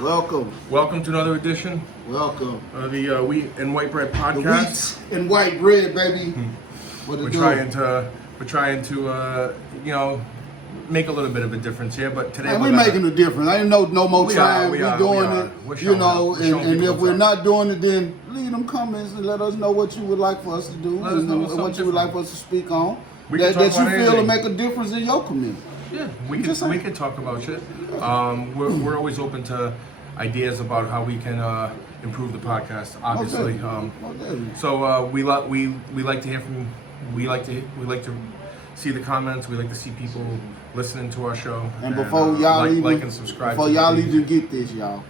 Welcome. Welcome to another edition Welcome. of the Wheat and White Bread The podcast. wheat and white bread, baby. What it We're do? trying to make a little bit of a difference here, but today And we're making a difference. Ain't no more We time. are, we We're are, doing we are. it. We're You showing know, up. We're showing and people if we're what's up. not doing it, then leave them comments and let us know what you would like for us to do Let us know and what's what something you would like different. for us to speak on. We can That talk you about feel will anything. make a difference in your community. Yeah, Just we saying. can talk about shit. We're always open to ideas about how we can improve the podcast. Obviously, Okay. so we like to hear from we like to see the comments. We like to see people listening to our show. And before y'all like and subscribe. before to the y'all page. even get this, y'all,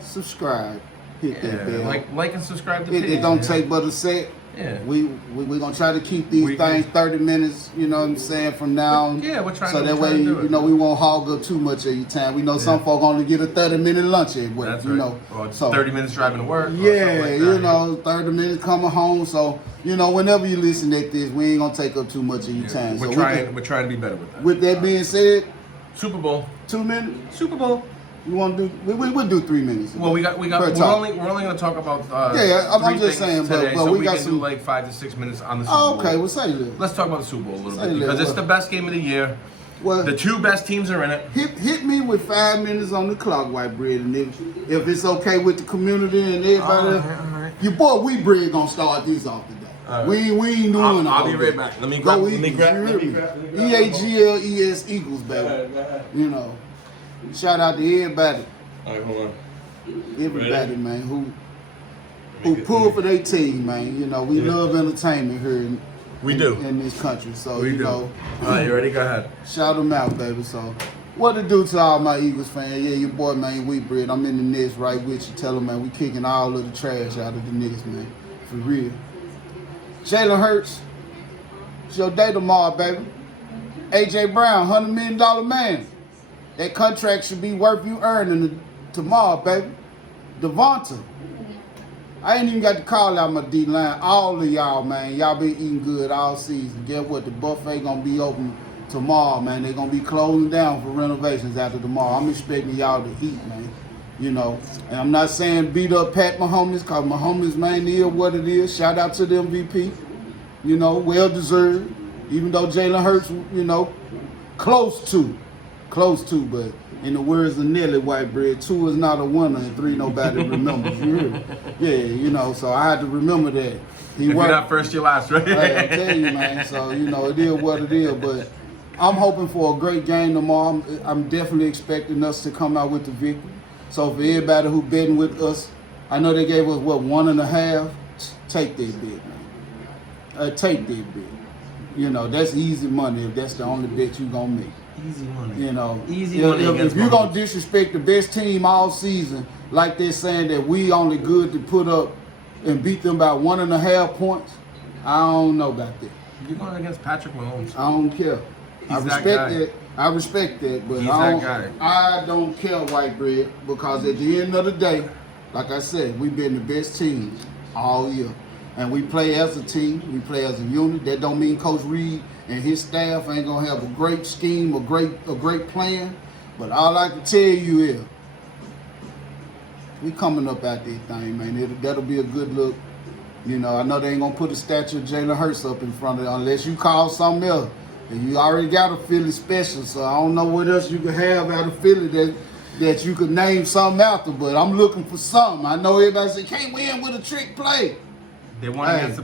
subscribe, hit that Yeah, bell. like and subscribe to the It page. don't man. take but a sec. Yeah. We gonna try to keep these We- things 30 minutes, you know what I'm saying, from now on. Yeah, we're trying so to- that we're way, trying to do it. you know, we won't hog up too much of your time. We know some Yeah. folk only get a 30-minute lunch at work, That's you right. know. Or So 30 minutes driving to work. or something yeah, like that. you know, 30 minutes coming home. So, you know, whenever you listen at this, we ain't gonna take up too much of your Yeah. time. We're So trying to be better with that. with that being said, Super Bowl. 2 minutes? Super Bowl. You wanna do we'll do 3 minutes. Well, we got. Per We're talk. only going to talk about. Yeah, I'm three just things saying, but- today, but so we we got can some- do like 5 to 6 minutes on the Super Oh, Bowl. okay, well say that. Let's talk about the Super Bowl a little Say bit that, because it's what? the best game of the year. Well, The two best teams are in it. hit me with 5 minutes on the clock, white bread, and if it's okay with the community and everybody, All else, right. your boy Wheat Bread gonna start this off today. All right. We ain't doing I'll all be that. right back. Let me Go grab- let Eagles, me grab- you let hear me me? grab- let me grab- EAGLES Eagles, baby. You know, shout out to everybody, All right, hold on. everybody, Ready? man, who Make it pull easy. for their team, man. You know, we Yeah. love entertainment here We do. in this country, so We you do. know. All right, you ready? Go ahead. Shout them out, baby. So, what to do to all my Eagles fans? Yeah, your boy, man, Wheat Bread. I'm in the nest right with you. Tell them, man, we kicking all of the trash out of the niggas, man. For real. Jalen Hurts, it's your day tomorrow, baby. AJ Brown, $100 million man. That contract should be worth you earning tomorrow, baby. Devonta. I ain't even got to call out my D-line. All of y'all, man, y'all been eating good all season. Guess what? The buffet gonna be open tomorrow, man. They gonna be closing down for renovations after tomorrow. I'm expecting y'all to eat, man. You know, and I'm not saying beat up Pat Mahomes, cause Mahomes, man, is what it is. Shout out to the MVP. You know, well deserved. Even though Jalen Hurts, you know, close to, but in the words of Nelly White Bread, 2 is not a winner and 3 nobody remembers. You hear me? Yeah, you know, so I had to remember that. He If you're not first, you're last, right? Hey, I tell you, man. So you know, it is what it is. But I'm hoping for a great game tomorrow. I'm definitely expecting us to come out with the victory. So for everybody who betting with us, I know they gave us what, 1.5. Take that bet, man. Take that bet. You know, that's easy money if that's the only bet you gonna make. Easy money. You know, Easy money if against you're gonna Mahomes. disrespect the best team all season, like they're saying that we only good to put up and beat them by 1.5 points, I don't know about that. You're going against Patrick Mahomes. I don't care. I He's that respect guy. that. I respect that, but He's I don't, that I don't care, white bread, because at the end of the day, like I said, we've been the best team all year. And we play as a team, we play as a unit. That don't mean Coach Reed and his staff ain't gonna have a great scheme, a great plan. But all I can tell you is, we coming up out this thing, man. That'll be a good look. You know, I know they ain't gonna put a statue of Jalen Hurts up in front of it unless you call something else. And you already got a Philly special, so I don't know what else you could have out of Philly that you could name something after. But I'm looking for something. I know everybody say can't win with a trick play. They won Hey, against the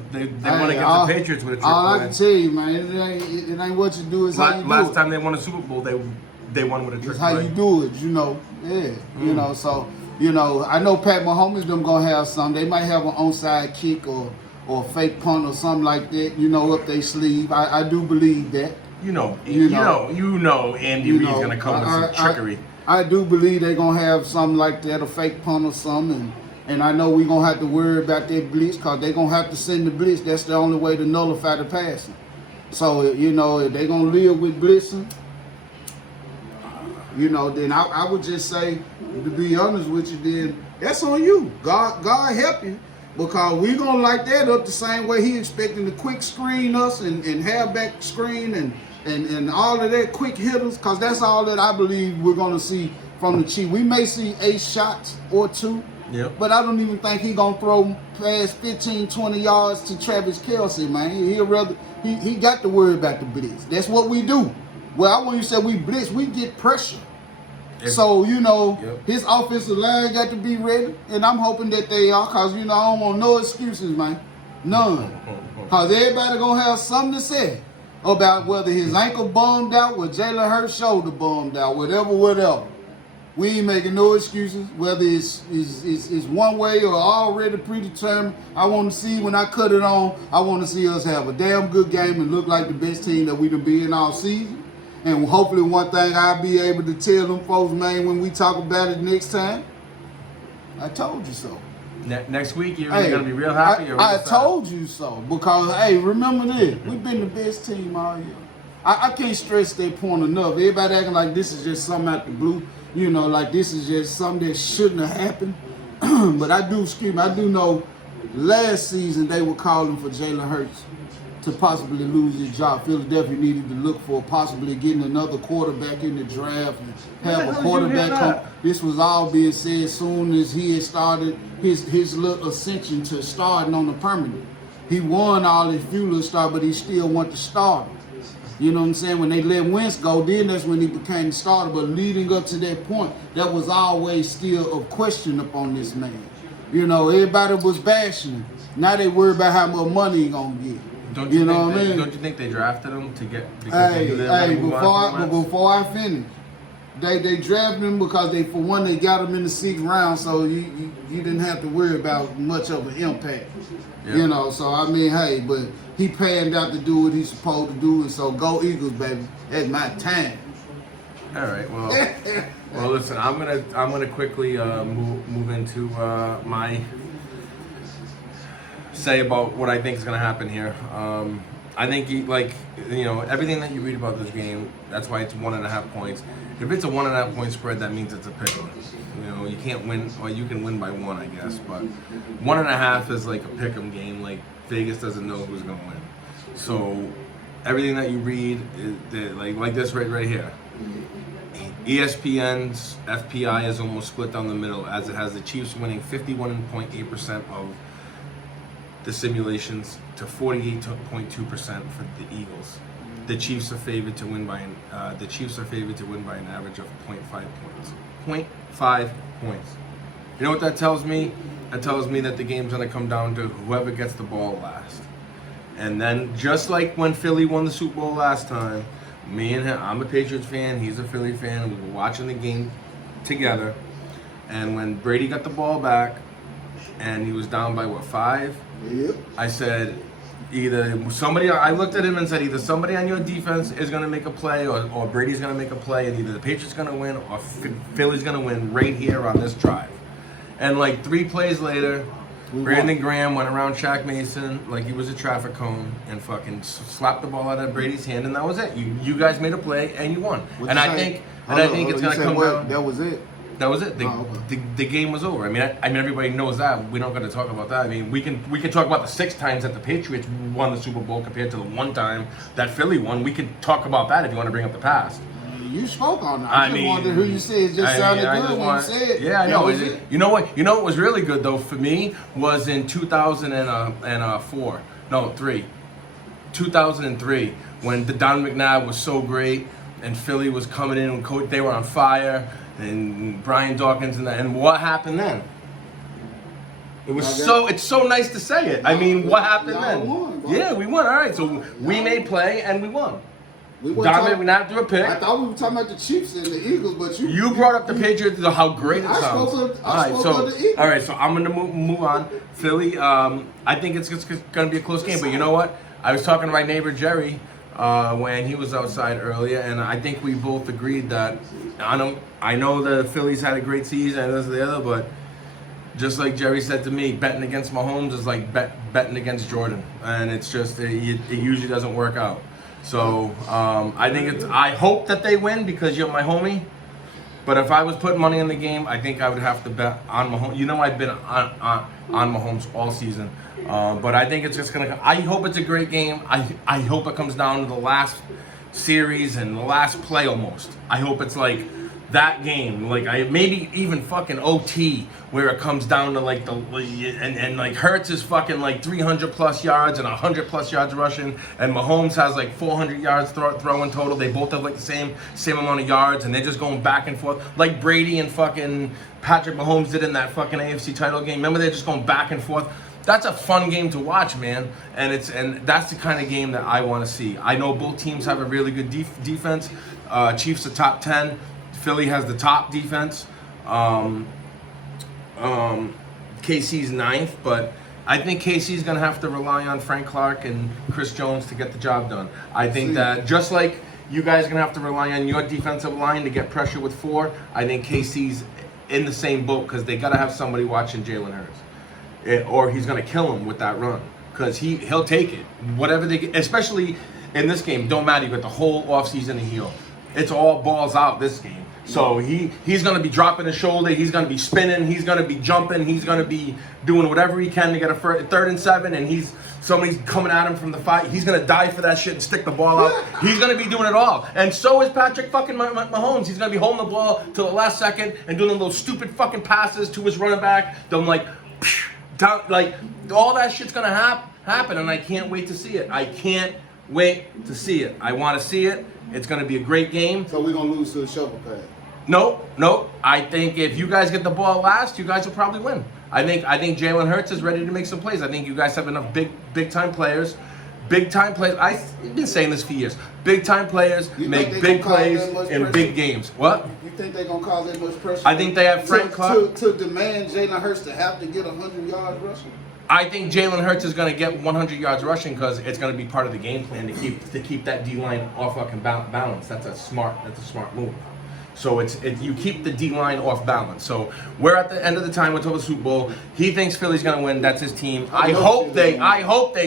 Patriots with a trick all I play. can tell you, man, it ain't what you do, it's how you do Last it. time they won a Super Bowl, they won with a trick It's how play. you do it, you know. Yeah, you know. So, you know, I know Pat Mahomes them gonna have some. They might have an onside kick or a fake punt or something like that. You know, up their sleeve. I do believe that. You know, Andy You Reid's know, gonna come with some trickery. I do believe they're gonna have something like that, a fake punt or something. And I know we're gonna have to worry about that blitz because they're gonna have to send the blitz. That's the only way to nullify the passing. So, you know, if they're gonna live with blitzing, you know, then I would just say, to be honest with you, then that's on you. God help you. Because we gonna light that up the same way he expecting to quick screen us and halfback screen and all of that quick hitters, because that's all that I believe we're gonna see from the Chiefs. We may see 8 shots or 2. Yep. But I don't even think he gonna throw past 15, 20 yards to Travis Kelce, man. He got to worry about the blitz. That's what we do. Well, when you say we blitz, we get pressure. So, his offensive line got to be ready, and I'm hoping that they are, because, I don't want no excuses, man. None. Because everybody going to have something to say about whether his ankle bummed out or Jalen Hurts' shoulder bummed out, whatever. We ain't making no excuses, whether it's one way or already predetermined. I want to see when I cut it on, I want to see us have a damn good game and look like the best team that we done been all season. And hopefully one thing I'll be able to tell them folks, man, when we talk about it next time, I told you so. Next week, you're going to be real happy? I told you so. Because, hey, remember this. We've been the best team all year. I can't stress that point enough. Everybody acting like this is just something out the blue. Like this is just something that shouldn't have happened. But I do know last season they were calling for Jalen Hurts to possibly lose his job. Philadelphia needed to look for possibly getting another quarterback in the draft and have a quarterback come. This was all being said soon as he had started his little ascension to starting on the permanent. He won all his few little stars, but he still wanted to start. You know what I'm saying? When they let Wentz go, then that's when he became the starter. But leading up to that point, that was always still a question upon this man. Everybody was bashing him. Now they worry about how much money he gonna get. Don't you think they drafted him to get? Before I finish, they drafted him because they got him in the 6th round, so you didn't have to worry about much of an impact. Yeah. So but he panned out to do what he's supposed to do, and so go Eagles, baby. That's my time. All right. Well, listen. I'm gonna quickly move into my say about what I think is gonna happen here. I think everything that you read about this game. That's why it's 1.5 points. If it's a 1.5 point spread, that means it's a pick-em. You can't win, or you can win by 1, I guess. But 1.5 is like a pick-em game. Like Vegas doesn't know who's gonna win. So everything that you read is like this right here. ESPN's FPI is almost split down the middle, as it has the Chiefs winning 51.8% of the simulations to 48.2% for the Eagles. The Chiefs are favored to win by an average of 0.5 points. 0.5 points. You know what that tells me? That tells me that the game's gonna come down to whoever gets the ball last. And then, just like when Philly won the Super Bowl last time, me and him, I'm a Patriots fan, he's a Philly fan, we were watching the game together, and when Brady got the ball back, and he was down by 5? Yep. I said, I looked at him and said, either somebody on your defense is going to make a play or Brady's going to make a play, and either the Patriots going to win or Philly's going to win right here on this drive. And 3 plays later, Brandon Graham went around Shaq Mason like he was a traffic cone and fucking slapped the ball out of Brady's hand, and that was it. You guys made a play and you won. I think it's going to come down. That was it. That was it. The game was over. I mean, everybody knows that. We don't got to talk about that. I mean, we can talk about the 6 times that the Patriots won the Super Bowl compared to the 1 time that Philly won. We can talk about that if you want to bring up the past. You spoke on that. I just wondered who you said. It just sounded good when you said it. Yeah, I know. You know what? You know what was really good though for me was in 2003, when the Don McNabb was so great and Philly was coming in and they were on fire. And Brian Dawkins and what happened then? It's so nice to say it. I mean, what happened then? Won, yeah, we won. All right, so we made play and we won. Donovan McNabb threw a pick. I thought we were talking about the Chiefs and the Eagles, but you brought up the Patriots. How great it sounds. I spoke of the Eagles. All right, so I'm gonna move on. Philly. I think it's gonna be a close game, but you know what? I was talking to my neighbor Jerry when he was outside earlier, and I think we both agreed that I know the Phillies had a great season and this and the other, but just like Jerry said to me, betting against Mahomes is like betting against Jordan, and it's just it usually doesn't work out. So I hope that they win because you're my homie. But if I was putting money in the game, I think I would have to bet on Mahomes. You know, I've been on Mahomes all season. But I think it's just gonna. I hope it's a great game. I hope it comes down to the last series and the last play almost. I hope it's like that game, like maybe even fucking OT, where it comes down to like and like Hurts is fucking like 300 plus yards and 100 plus yards rushing, and Mahomes has like 400 yards throwing total. They both have like the same amount of yards, and they're just going back and forth like Brady and fucking Patrick Mahomes did in that fucking AFC title game. Remember, they're just going back and forth. That's a fun game to watch, man, and that's the kind of game that I want to see. I know both teams have a really good defense. Chiefs are top 10. Philly has the top defense. KC's ninth, but I think KC's going to have to rely on Frank Clark and Chris Jones to get the job done. I think that just like you guys are going to have to rely on your defensive line to get pressure with 4, I think KC's in the same boat because they got to have somebody watching Jalen Hurts. Or he's going to kill him with that run because he'll take it. Whatever they get, especially in this game, don't matter. You got the whole offseason to heal. It's all balls out this game. So he's going to be dropping his shoulder. He's going to be spinning. He's going to be jumping. He's going to be doing whatever he can to get a 3rd and 7. And somebody's coming at him from the 5. He's going to dive for that shit and stick the ball out. He's going to be doing it all. And so is Patrick fucking Mahomes. He's going to be holding the ball till the last second and doing those stupid fucking passes to his running back. Them like, down, like all that shit's going to happen. And I can't wait to see it. I can't wait to see it. I want to see it. It's going to be a great game. So we're going to lose to the shovel pad. No. I think if you guys get the ball last, you guys will probably win. I think Jalen Hurts is ready to make some plays. I think you guys have enough big time players. Big time players. I've been saying this for years. Big time players make big plays in big games. What? You think they're gonna cause that much pressure? I think they have Frank Clark to demand Jalen Hurts to have to get 100 yards rushing. I think Jalen Hurts is going to get 100 yards rushing because it's going to be part of the game plan to keep that D line off fucking balance. That's a smart move. So you keep the D line off balance. So we're at the end of the time until the Super Bowl. He thinks Philly's going to win. That's his team. I hope they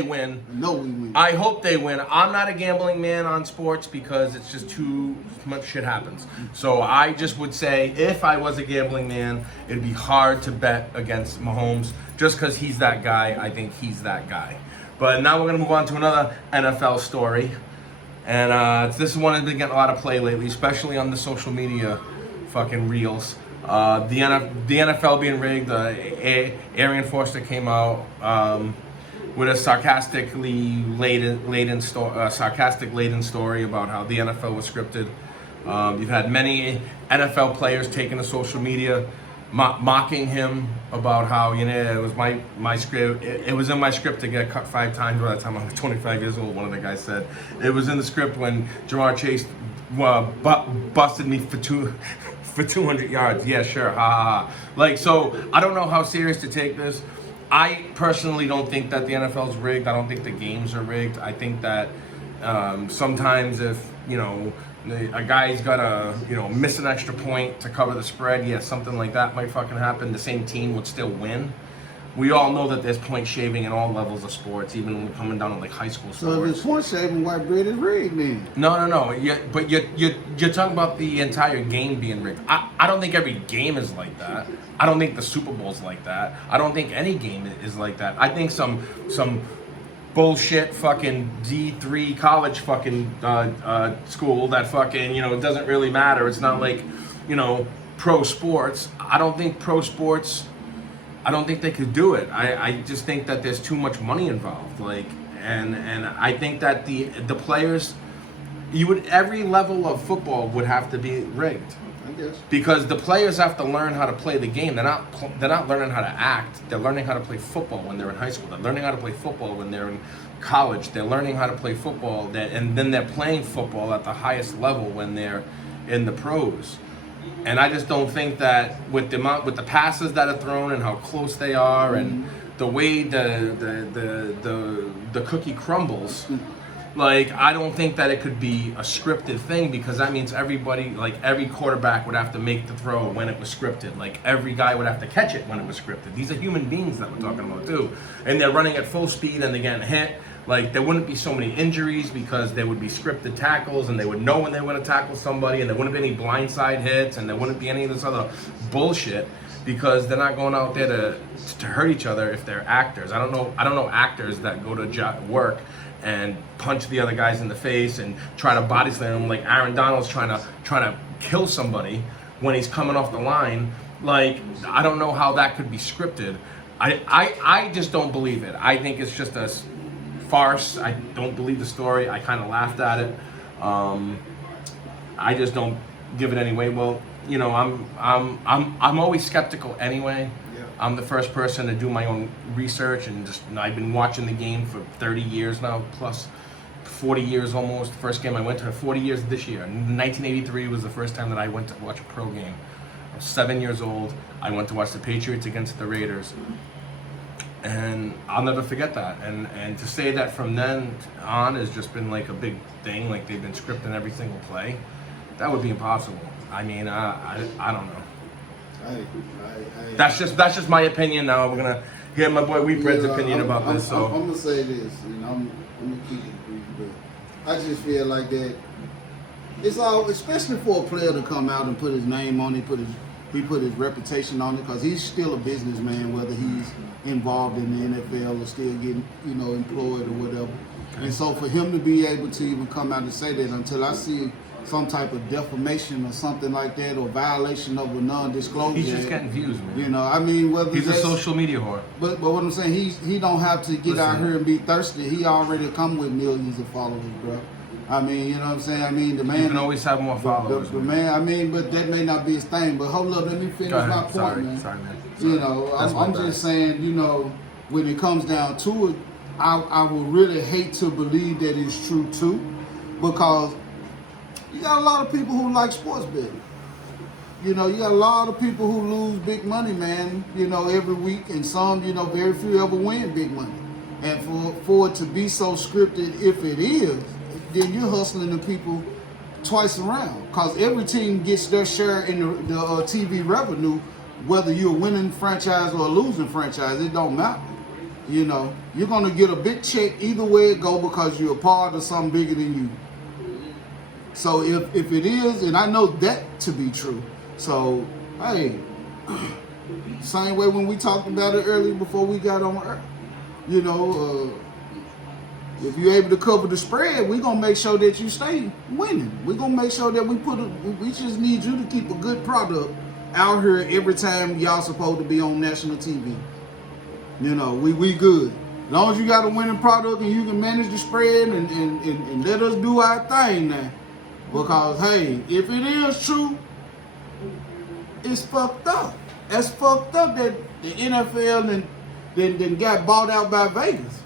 win. No, we win. I hope they win. I'm not a gambling man on sports because it's just too much shit happens. So I just would say if I was a gambling man, it'd be hard to bet against Mahomes just because he's that guy. I think he's that guy. But now we're going to move on to another NFL story. And this one has been getting a lot of play lately, especially on the social media fucking reels. The NFL being rigged. Arian Foster came out with a sarcastically laden story about how the NFL was scripted. You've had many NFL players taking to social media, mocking him about how, it was my script. It was in my script to get cut 5 times by the time I was 25 years old. One of the guys said it was in the script when Jamar Chase busted me for 200 yards. Yeah, sure, ha ha ha. Like, so I don't know how serious to take this. I personally don't think that the NFL's rigged. I don't think the games are rigged. I think that sometimes if a guy's got to miss an extra point to cover the spread, yeah, something like that might fucking happen. The same team would still win. We all know that there's point shaving in all levels of sports, even when we're coming down to like high school sports. So if it's point shaving, why bread is rigged then? No. But you're talking about the entire game being rigged. I don't think every game is like that. I don't think the Super Bowl's like that. I don't think any game is like that. I think some bullshit fucking D3 college fucking school that fucking it doesn't really matter. It's not like pro sports. I don't think pro sports. I don't think they could do it. I just think that there's too much money involved. And I think that the players, every level of football would have to be rigged. I guess. Because the players have to learn how to play the game. They're not learning how to act. They're learning how to play football when they're in high school. They're learning how to play football when they're in college. They're learning how to play football, and then they're playing football at the highest level when they're in the pros. And I just don't think that with the passes that are thrown and how close they are and the way the cookie crumbles, like I don't think that it could be a scripted thing, because that means everybody, like every quarterback would have to make the throw when it was scripted. Like every guy would have to catch it when it was scripted. These are human beings that we're talking about too. And they're running at full speed and they're getting hit. Like there wouldn't be so many injuries because there would be scripted tackles and they would know when they want to tackle somebody, and there wouldn't be any blindside hits and there wouldn't be any of this other bullshit, because they're not going out there to hurt each other if they're actors. I don't know actors that go to work and punch the other guys in the face and try to body slam them like Aaron Donald's trying to kill somebody when he's coming off the line. Like, I don't know how that could be scripted. I just don't believe it. I think it's just a farce. I don't believe the story. I kind of laughed at it. I just don't give it any weight. Well, you know, I'm always skeptical anyway. Yeah. I'm the first person to do my own research, and I've been watching the game for 30 years now, plus 40 years almost. The first game I went to, 40 years this year. 1983 was the first time that I went to watch a pro game. I was 7 years old. I went to watch the Patriots against the Raiders. And I'll never forget that. And to say that from then on has just been like a big thing, like they've been scripting every single play, that would be impossible. I mean, I don't know. That's just my opinion. Now we're gonna hear my boy Wheatbread's opinion about this. So I'm gonna say this, you know, I'm gonna keep it brief, but I just feel like that it's all, especially for a player to come out and put his name on it, put his reputation on it, because he's still a businessman, whether he's involved in the NFL or still getting, you know, employed or whatever. And so for him to be able to even come out and say that, until I see some type of defamation or something like that, or violation of a non-disclosure, he's just getting views, man. you know, I mean, whether He's a social media whore. But what I'm saying, he don't have to get out here and be thirsty. He already come with millions of followers, bro. I mean, you know what I'm saying? I mean, the man... You can always have more followers. The man, I mean, but that may not be his thing. But hold up, let me finish my point, Sorry, man. man. You know, I'm just saying, you know, when it comes down to it, I would really hate to believe that it's true, too. Because you got a lot of people who like sports betting. You know, you got a lot of people who lose big money, man, you know, every week. And some, you know, very few ever win big money. And for it to be so scripted, if it is, then you're hustling the people twice around. Because every team gets their share in the TV revenue, whether you're a winning franchise or a losing franchise, it don't matter. You know, you're going to get a big check either way it go, because you're a part of something bigger than you. So if it is, and I know that to be true, so, hey, same way when we talked about it earlier before we got on Earth, you know, if you're able to cover the spread, we're going to make sure that you stay winning. We're going to make sure that we just need you to keep a good product out here every time y'all supposed to be on national TV. You know, we good. As long as you got a winning product and you can manage the spread and let us do our thing now. Because, hey, if it is true, it's fucked up. That's fucked up that the NFL then got bought out by Vegas.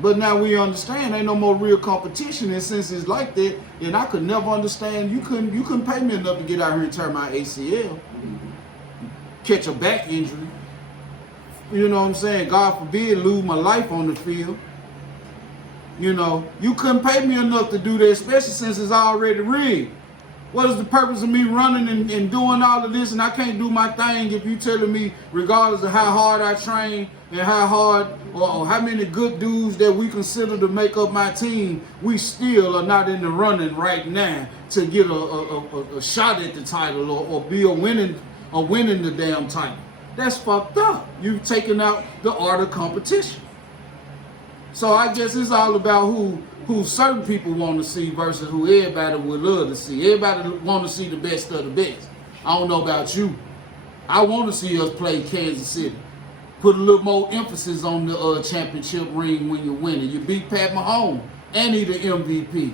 But now we understand ain't no more real competition, and since it's like that, then I could never understand. You couldn't pay me enough to get out here and tear my ACL, catch a back injury. You know what I'm saying? God forbid, lose my life on the field. You know, you couldn't pay me enough to do that, especially since it's already rigged. What is the purpose of me running and doing all of this, and I can't do my thing if you telling me, regardless of how hard I train and how hard or how many good dudes that we consider to make up my team, we still are not in the running right now to get a shot at the title or be winning the damn title. That's fucked up. You've taken out the art of competition. So I guess it's all about who certain people want to see versus who everybody would love to see. Everybody want to see the best of the best. I don't know about you. I want to see us play Kansas City. Put a little more emphasis on the championship ring when you win it. You beat Pat Mahomes and he the MVP.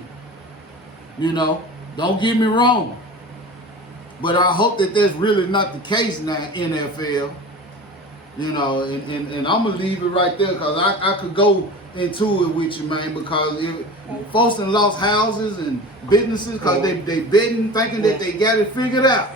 You know, don't get me wrong. But I hope that that's really not the case now, NFL. You know, and I'm going to leave it right there, because I could go into it with you, man, because folks done lost houses and businesses because they betting, thinking that they got it figured out.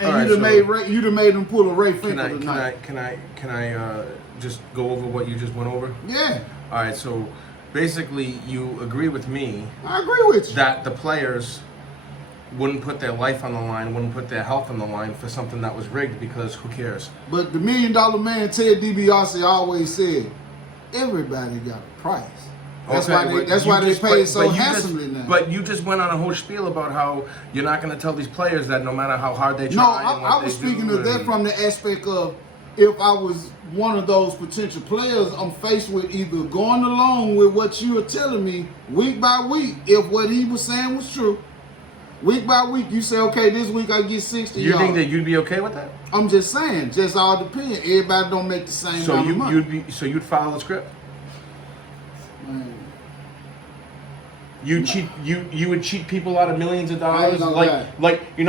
And you done made them pull a Ray Finkel tonight. Can I just go over what you just went over? Yeah. All right, so basically you agree with me. I agree with you. That the players wouldn't put their life on the line, wouldn't put their health on the line for something that was rigged, because who cares? But the $1 Million Man, Ted DiBiase, always said, everybody got a price. That's why they pay so handsomely now. But you just went on a whole spiel about how you're not going to tell these players that no matter how hard they try. No, I was speaking of that from the aspect of, if I was one of those potential players, I'm faced with either going along with what you are telling me week by week, if what he was saying was true, Week by week, you say, okay, this week I get 60 You yards. think that you'd be okay with that? I'm just saying, just all depends. Everybody don't make the same So amount of money. you'd follow the script? Man, You would cheat people out of millions of I ain't dollars, gonna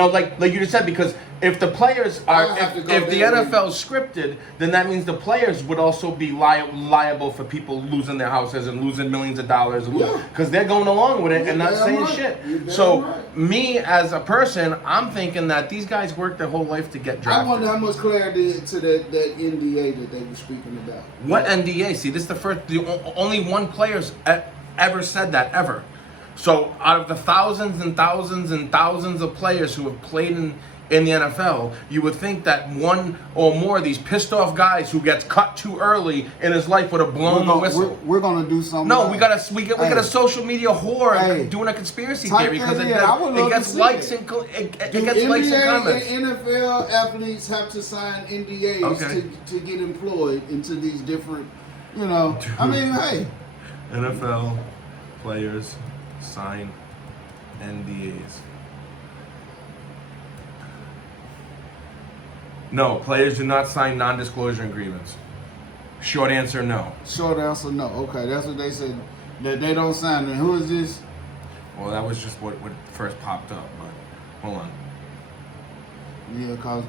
lie. like you just said, because if the players are, I'll have to go if the there NFL is scripted, then that means the players would also be liable for people losing their houses and losing millions of dollars, Yeah. because they're going along with it You're and not damn saying right. shit. You're damn So right. me as a person, I'm thinking that these guys worked their whole life to get I drafted. wonder how much clarity to that NDA that they were speaking about. What NDA? See, this is only one player's ever said that ever. So out of the thousands and thousands and thousands of players who have played in the NFL, you would think that one or more of these pissed off guys who gets cut too early in his life would have blown the whistle. We're gonna do something. No, about we it. got a social media whore Hey. doing a conspiracy Type theory because that it, in. I would love it to gets see likes it. and it Do gets likes and NBA comments. and NFL athletes have to sign NDAs Okay. to get employed into these different, I mean, hey, NFL players sign NDAs. No, players do not sign non-disclosure agreements. Short answer, no. short answer, no. Okay, that's what they said, that they don't sign. And who is this? Well, that was just what first popped up, but hold on. Yeah, because,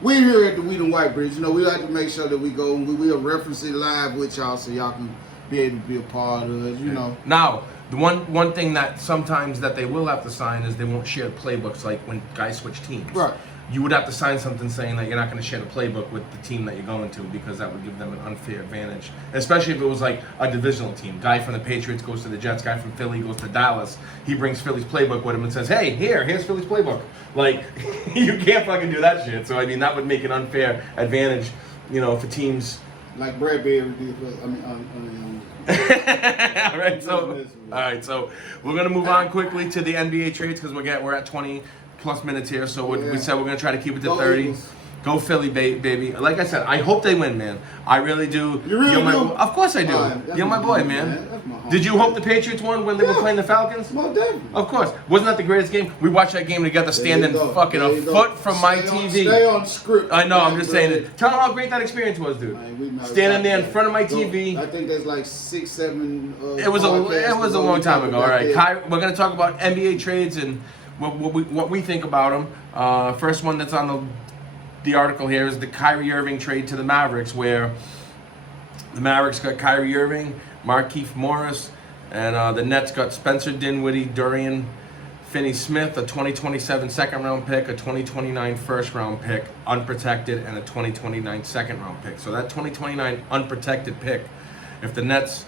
we're here at the Wheaton White Bridge. We like to make sure that we go and we'll reference it live with y'all so y'all can be able to be a part of it, Now, the one thing that sometimes that they will have to sign is they won't share playbooks, like when guys switch teams. Right. You would have to sign something saying that you're not going to share the playbook with the team that you're going to, because that would give them an unfair advantage. Especially if it was like a divisional team. Guy from the Patriots goes to the Jets, guy from Philly goes to Dallas. He brings Philly's playbook with him and says, hey, here's Philly's playbook. Like, you can't fucking do that shit. So, I mean, that would make an unfair advantage, for teams. Like Bradbury did, All right, so we're gonna move on quickly to the NBA trades because we're at 20 plus minutes here. So we said we're gonna try to keep it to Go 30. Eagles. Go Philly, baby. Like I said, I hope they win, man. I really do. You really You're do? Of course I do. That's You're my my boy, home, man. man. That's my home, Did you man. hope the Patriots won when they were Yeah. playing the Falcons? Well, definitely. Of course. Wasn't that the greatest game? We watched that game together, standing fucking a foot from my TV. Stay on script. I know, I'm man, just bro. saying it. Tell them how great that experience was, dude. Man, we know Standing there in exactly. front of my Go- TV. I think that's like 6, 7. It was a long time ago. All right, Kyrie. we're gonna talk about NBA trades and what we think about them. First one that's on the article here is the Kyrie Irving trade to the Mavericks, where the Mavericks got Kyrie Irving, Markieff Morris, and the Nets got Spencer Dinwiddie, Dorian Finney-Smith, a 2027 second-round pick, a 2029 first-round pick, unprotected, and a 2029 second-round pick. So that 2029 unprotected pick, if the Nets,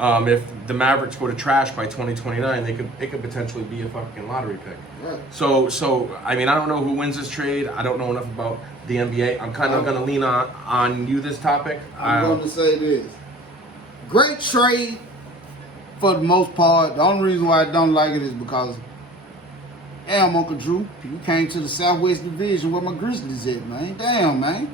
if the Mavericks go to trash by 2029, it could potentially be a fucking lottery pick. Right. So I mean, I don't know who wins this trade. I don't know enough about the NBA. I'm kind of gonna lean on you this topic. I'm going to say this. Great trade for the most part. The only reason why I don't like it is because, damn, Uncle Drew, you came to the Southwest Division where my Grizzlies at, man. Damn, man.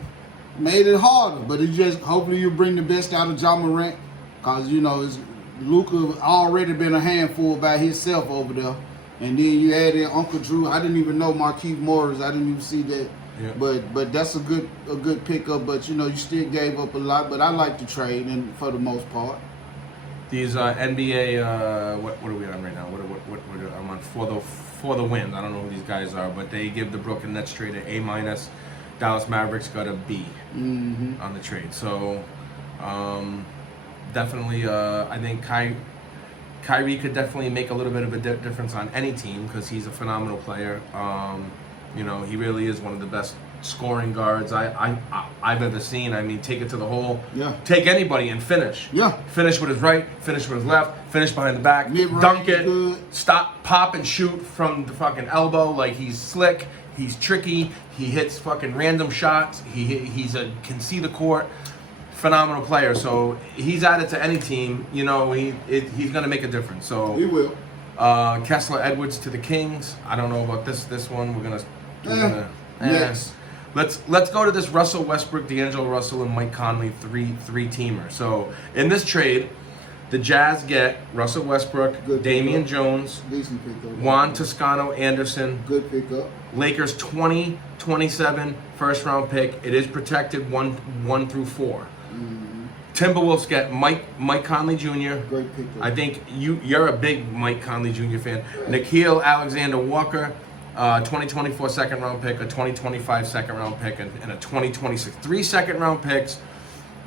Made it harder. But it just, hopefully you bring the best out of John Morant. Because, it's Luka already been a handful by himself over there. And then you add in Uncle Drew. I didn't even know Markieff Morris. I didn't even see that. Yeah. But that's a good pickup. But you still gave up a lot. But I like the trade, and for the most part. These NBA, what are we on right now? What I'm on for the win. I don't know who these guys are, but they give the Brooklyn Nets trade an A-. Dallas Mavericks got a B on the trade. So definitely, I think Kyrie could definitely make a little bit of a difference on any team because he's a phenomenal player. He really is one of the best scoring guards I've ever seen. I mean, take it to the hole. Yeah. Take anybody and finish. Yeah. Finish with his right, finish with his left, finish behind the back, Mid-range dunk it, good. stop, pop and shoot from the fucking elbow. Like, he's slick, he's tricky, he hits fucking random shots, can see the court. Phenomenal player. So he's added to any team, he's going to make a difference. So He will. Kessler Edwards to the Kings. I don't know about this one. We're gonna Next. Let's go to this Russell Westbrook, D'Angelo Russell, and Mike Conley three teamer. So in this trade, The Jazz get Russell Westbrook, Good Damian pickup. Jones, Decent pickup. Juan Toscano Anderson. Good pickup. Lakers 2027 first round pick. It is protected 1 through 4. Timberwolves get Mike Conley Jr. Great pickup. I think you're a big Mike Conley Jr. fan. Nikhil Alexander Walker, 2024 second round pick, a 2025 second round pick, and a 2026. 3 second round picks.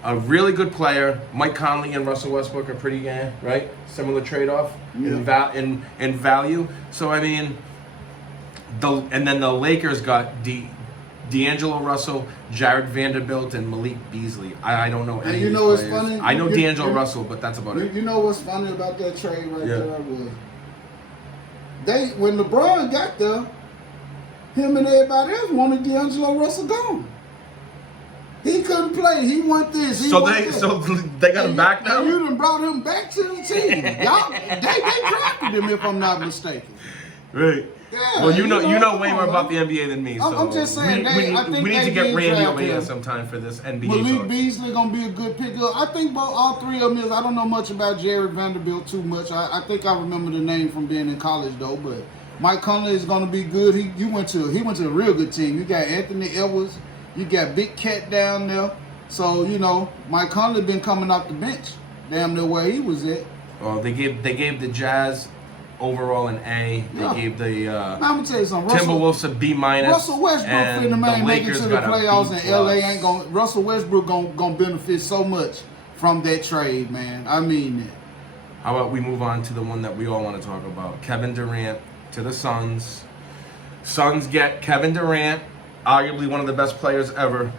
A really good player. Mike Conley and Russell Westbrook are pretty right? Similar trade-off in value. So I mean, and then the Lakers got D'Angelo Russell, Jared Vanderbilt, and Malik Beasley. I don't know any And you of these know what's players. funny? I know D'Angelo Russell, but that's about it. You know what's funny about that trade right there was when LeBron got there, him and everybody else wanted D'Angelo Russell gone. He couldn't play. He want this. So they got him back now? And you done brought him back to the team. Y'all, they drafted him if I'm not mistaken. Right. Yeah, Well, you know way come more on, about the man. NBA than me. So I'm just saying, I think we need they to get did Randy draft over here him. sometime for this NBA Malik talk. Beasley gonna be a good pickup. I think all three of them is. I don't know much about Jared Vanderbilt too much. I think I remember the name from being in college though. But Mike Conley is gonna be good. He went to a real good team. You got Anthony Edwards. You got Big Cat down there. So you know Mike Conley been coming off the bench. Damn near where he was at. Well, they gave the Jazz overall an A. They Yeah. gave the Now, I'm gonna tell you something. Timberwolves a B minus. Russell Westbrook and finna the make it Lakers to the got a playoffs, B and LA plus. ain't gonna. Russell Westbrook gonna benefit so much from that trade, man. I mean that. How about we move on to the one that we all want to talk about? Kevin Durant to the Suns. Suns get Kevin Durant, arguably one of the best players ever,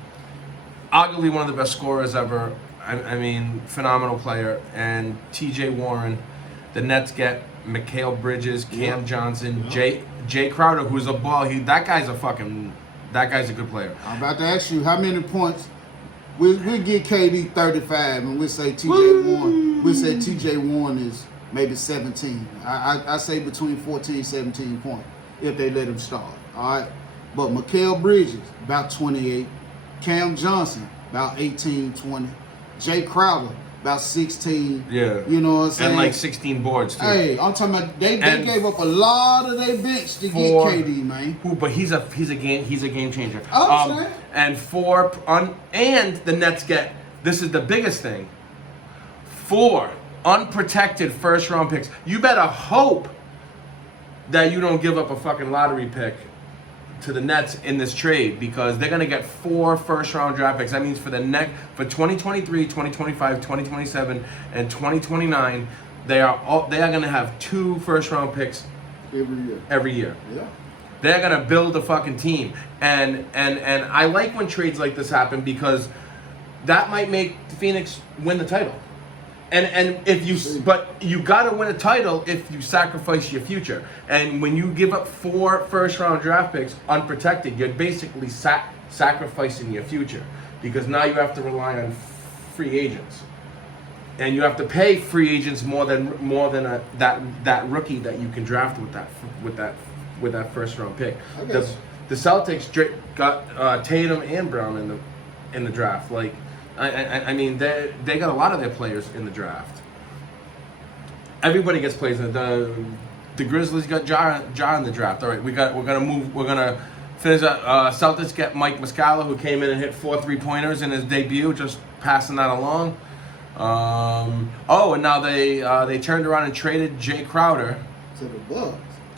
arguably one of the best scorers ever. I mean, phenomenal player. And T.J. Warren. The Nets get Mikal Bridges, Cam Johnson, Jay Crowder, who's a ball. That guy's a good player. I'm about to ask you how many points. We'll get KD 35, and we'll say T.J. Warren. We'll say T.J. Warren is maybe 17. I say between 14 and 17 points if they let him start. All right, but Mikal Bridges about 28, Cam Johnson about 18, 20, Jay Crowder about 16. Yeah. You know what I'm saying? And like 16 boards too. Hey, I'm talking about they gave up a lot of their bench to get KD, man. But he's a game changer. I understand. And the Nets get, this is the biggest thing, 4 unprotected first round picks. You better hope that you don't give up a fucking lottery pick to the Nets in this trade, because they're gonna get 4 first round draft picks. That means for 2023, 2025, 2027, and 2029, they are gonna have 2 first round picks every year. Yeah. They're gonna build a fucking team, and I like when trades like this happen, because that might make Phoenix win the title. And but you gotta win a title if you sacrifice your future. And when you give up 4 first round draft picks unprotected, you're basically sacrificing your future, because now you have to rely on free agents, and you have to pay free agents more than that rookie that you can draft with that first round pick. The Celtics got Tatum and Brown in the draft. Like, I mean, they got a lot of their players in the draft. Everybody gets plays. The Grizzlies got Ja in the draft. All right, we're gonna finish up. Celtics get Mike Muscala, who came in and hit 4 3-pointers in his debut, just passing that along. And now they turned around and traded Jay Crowder to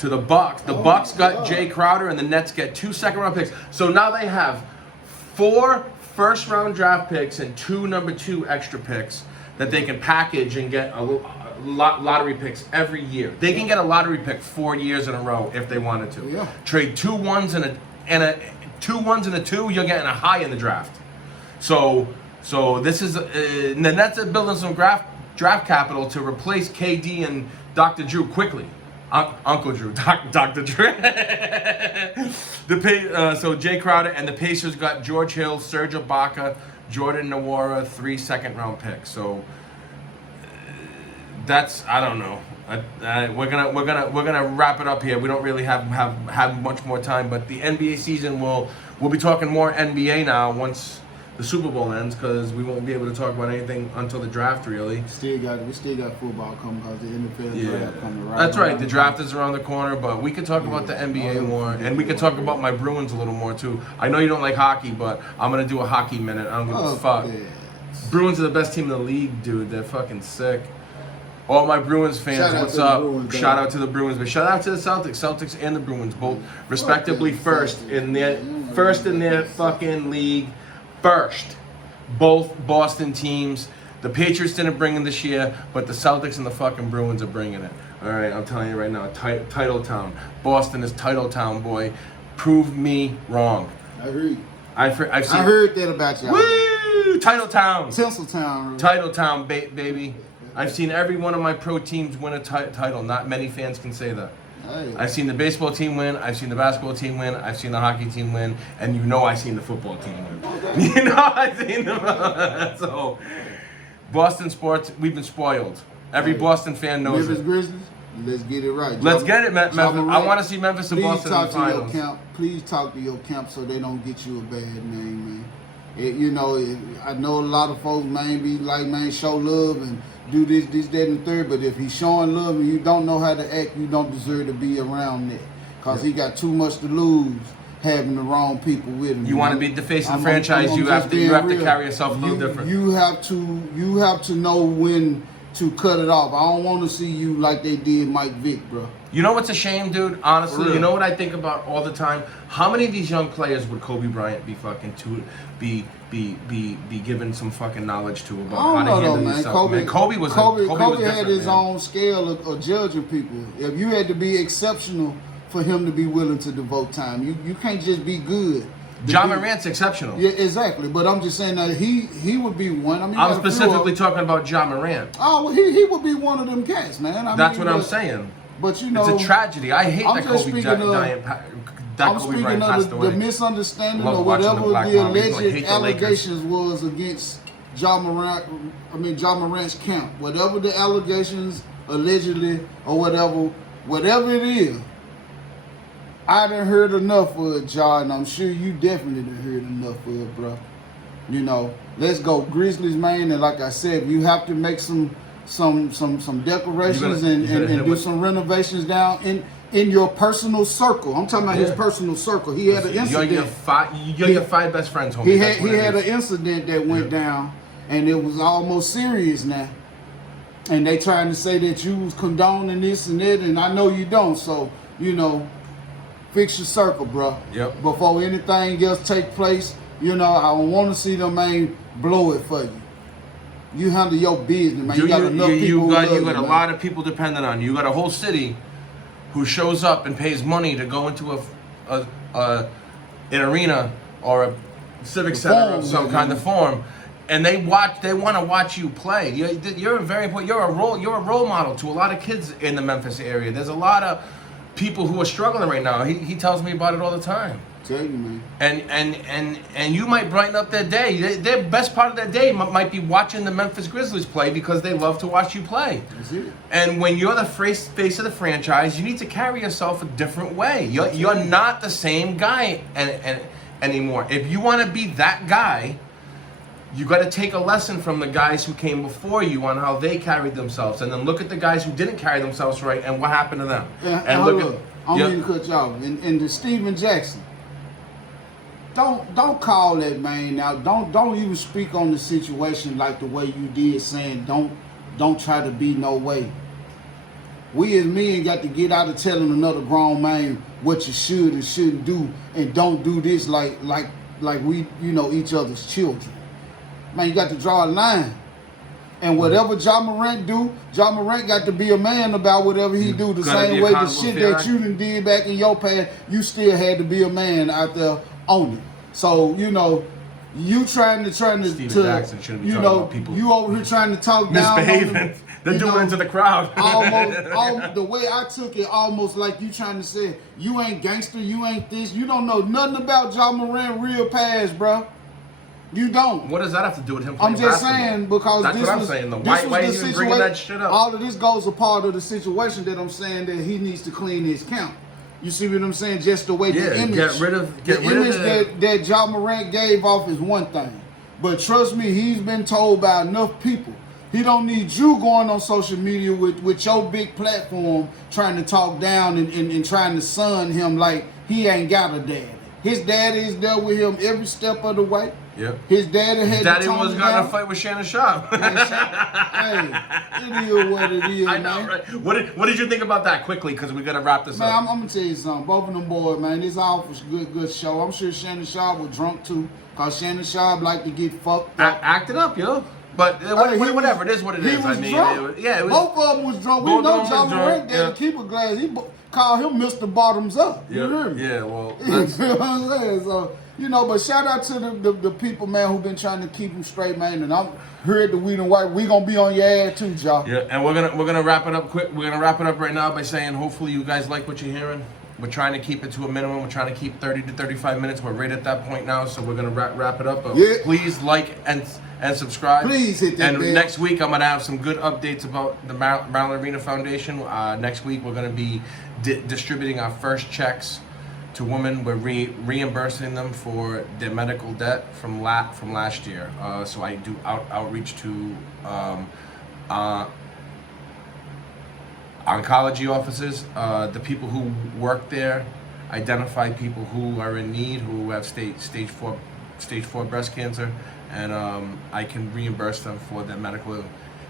the Bucks. The Bucks got Jay Crowder, and the Nets get 2 second round picks. So now they have 4 first round draft picks and 2 number 2 extra picks that they can package and get a lottery picks every year. They can get a lottery pick 4 years in a row if they wanted to. Yeah. Trade 2 1s and a 2 1s and a 2. You're getting a high in the draft. So this is the Nets are building some draft capital to replace KD and Dr. Drew quickly. Uncle Drew, Dr. Drew. So Jay Crowder, and the Pacers got George Hill, Serge Ibaka, Jordan Nwora, 3 second round picks. So that's, I don't know. We're gonna wrap it up here. We don't really have much more time, but the NBA season we'll be talking more NBA now once the Super Bowl ends, because we won't be able to talk about anything until the draft, really. We still got football coming because the NFL draft coming right. That's right. The draft is around the corner, but we could talk about the NBA more, and we could talk about my Bruins a little more too. I know you don't like hockey, but I'm gonna do a hockey minute. I don't give a fuck. Yes. Bruins are the best team in the league, dude. They're fucking sick. All my Bruins fans, Shout out what's to the up? Bruins, Shout out to the Bruins, but shout out to the Celtics and the Bruins, both respectively first in their fucking league. First, both Boston teams. The Patriots didn't bring it this year, but the Celtics and the fucking Bruins are bringing it. All right, I'm telling you right now, title town. Boston is title town, boy. Prove me wrong. I agree. I've seen, I heard that about y'all. Woo! Title town. Tinseltown. Really. Title town, baby. I've seen every one of my pro teams win a title. Not many fans can say that. Hey. I've seen the baseball team win. I've seen the basketball team win. I've seen the hockey team win. And you know I've seen the football team win. Okay. You know I've seen them. So, Boston sports, we've been spoiled. Every Boston fan knows Memphis it. Grizzlies, let's get it right. Let's get it, Memphis. Morant, I want to see Memphis and Boston in the finals. Please talk to your camp so they don't get you a bad name, man. I know a lot of folks, man, be like, man, show love and do this, that, and third. But if he's showing love and you don't know how to act, you don't deserve to be around that. Because he got too much to lose having the wrong people with him. You want to be the face of the franchise, you have to carry yourself a little different. You have to know when to cut it off. I don't want to see you like they did Mike Vick, bro. You know what's a shame, dude? Honestly, Real. you know what I think about all the time? How many of these young players would Kobe Bryant be fucking be given some fucking knowledge to about how to handle themselves? Man, Kobe had his own scale of judging people. If you had to be exceptional for him to be willing to devote time, you can't just be good. Ja Morant's exceptional. Yeah, exactly. But I'm just saying that he would be one. I mean, I'm specifically talking about Ja Morant. Oh, well, he would be one of them cats, man. That's what I'm saying. But you know, it's a tragedy. I hate that Kobe Bryant passed away. The misunderstanding or whatever the alleged allegations was against Ja Morant's camp. Whatever the allegations allegedly or whatever it is, I done heard enough of it, Ja, and I'm sure you definitely done heard enough of it, bro. You know, let's go Grizzlies, man. And like I said, you have to make some decorations and do some renovations down in your personal circle. I'm talking about his personal circle. He had an incident. You're your five best friends, homie. He had an incident that went down, and it was almost serious now. And they trying to say that you was condoning this and that, and I know you don't. So, you know, fix your circle, bro. Yep. Before anything else take place, you know, I don't want to see them man blow it for you. You handle your business, man. You got enough people. You got a lot of people dependent on you. You got a whole city who shows up and pays money to go into an arena or a civic center of some kind of form, and they want to watch you play. You're very important. You're a role model to a lot of kids in the Memphis area. There's a lot of people who are struggling right now. He tells me about it all the time. Tell you, man. And you might brighten up their day. Their best part of their day might be watching the Memphis Grizzlies play because they love to watch you play. That's it. And when you're the face of the franchise, you need to carry yourself a different way. You're not the same guy anymore. If you want to be that guy, you got to take a lesson from the guys who came before you on how they carried themselves, and then look at the guys who didn't carry themselves right and what happened to them. And look, I'm going to cut you off. And to Steven Jackson. Don't call that man out. Don't even speak on the situation like the way you did, saying don't try to be no way. We as men got to get out of telling another grown man what you should and shouldn't do, and don't do this like we each other's children. Man, you got to draw a line. And whatever Ja Morant do, Ja Morant got to be a man about whatever he do. The same way the shit that you done did back in your past, you still had to be a man out there on it. So, you trying to Steven Jackson shouldn't be talking about people. You over here trying to talk down misbehaving. on them, They're doing it to the crowd. almost the way I took it, almost like you trying to say, you ain't gangster, you ain't this, you don't know nothing about Ja Morant real past, bro. You don't. What does that have to do with him playing I'm just basketball? saying because that's this what was, I'm saying though. This Why was is the he bringing that shit up? All of this goes a part of the situation that I'm saying that he needs to clean his camp. You see what I'm saying? Just the way the image, get rid of that Ja Morant gave off is one thing. But trust me, he's been told by enough people. He don't need you going on social media with your big platform trying to talk down and trying to sun him like he ain't got a daddy. His daddy is there with him every step of the way. Yep. His daddy had Daddy to tone was him got in down. a fight with Shannon Sharp. Hey, it is what it is, I know, man. right? What did you think about that quickly? Because we gotta wrap this Man, up. I'm gonna tell you something. Both of them boys, man, this all was good show. I'm sure Shannon Sharp was drunk too, cause Shannon Sharp like to get fucked up. Acted up, yo. But whatever, it is what it He is. was I mean, drunk. yeah, it was. Both of them was drunk. We both know of them John was drunk, Morant there yeah. to keep a glass. He called him Mr. Bottoms Up. You hear me? Yeah, well, You know what I'm saying? So, but shout out to the people, man, who been trying to keep him straight, man. And I'm here at the Weed and White. We gonna be on your ass too, y'all. yeah, and we're gonna wrap it up quick. We're gonna wrap it up right now by saying, hopefully, you guys like what you're hearing. We're trying to keep it to a minimum. We're trying to keep 30 to 35 minutes. We're right at that point now, so we're gonna wrap it up. But Yeah. please like and subscribe. Please hit that And bell. next week, I'm gonna have some good updates about the Maryland Arena Foundation. Next week, we're gonna be distributing our first checks to women. We're reimbursing them for their medical debt from last year. So I do outreach to oncology offices, the people who work there, identify people who are in need, who have stage four breast cancer, and I can reimburse them for their medical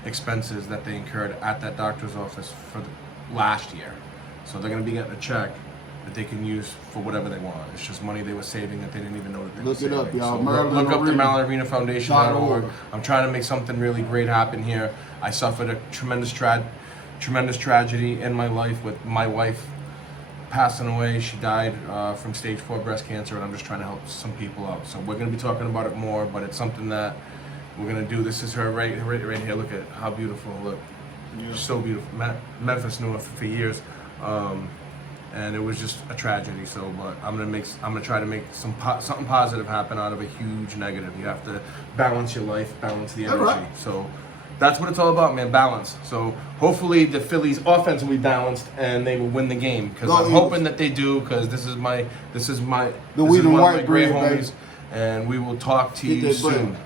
expenses that they incurred at that doctor's office for last year. So they're going to be getting a check that they can use for whatever they want. It's just money they were saving that they didn't even know that they were Look it saving. up, y'all. So Maryland look up the Arena. Maryland Arena Foundation.org. .org. I'm trying to make something really great happen here. I suffered a tremendous tragedy in my life with my wife passing away. She died from stage 4 breast cancer, and I'm just trying to help some people out. So we're going to be talking about it more, but it's something that we're going to do. This is her right here. Look at how beautiful. Look. Yeah. So beautiful. Memphis knew her for years. And it was just a tragedy. So, but I'm gonna try to make something positive happen out of a huge negative. You have to balance your life, balance the energy. right. So that's what it's all about, man. Balance. So hopefully the Phillies' offense will be balanced and they will win the game. Because Go I'm Eagles. hoping that they do. Because this is The one Weed of and my White great bread, baby. homies. And we will talk to Get you that bread. soon.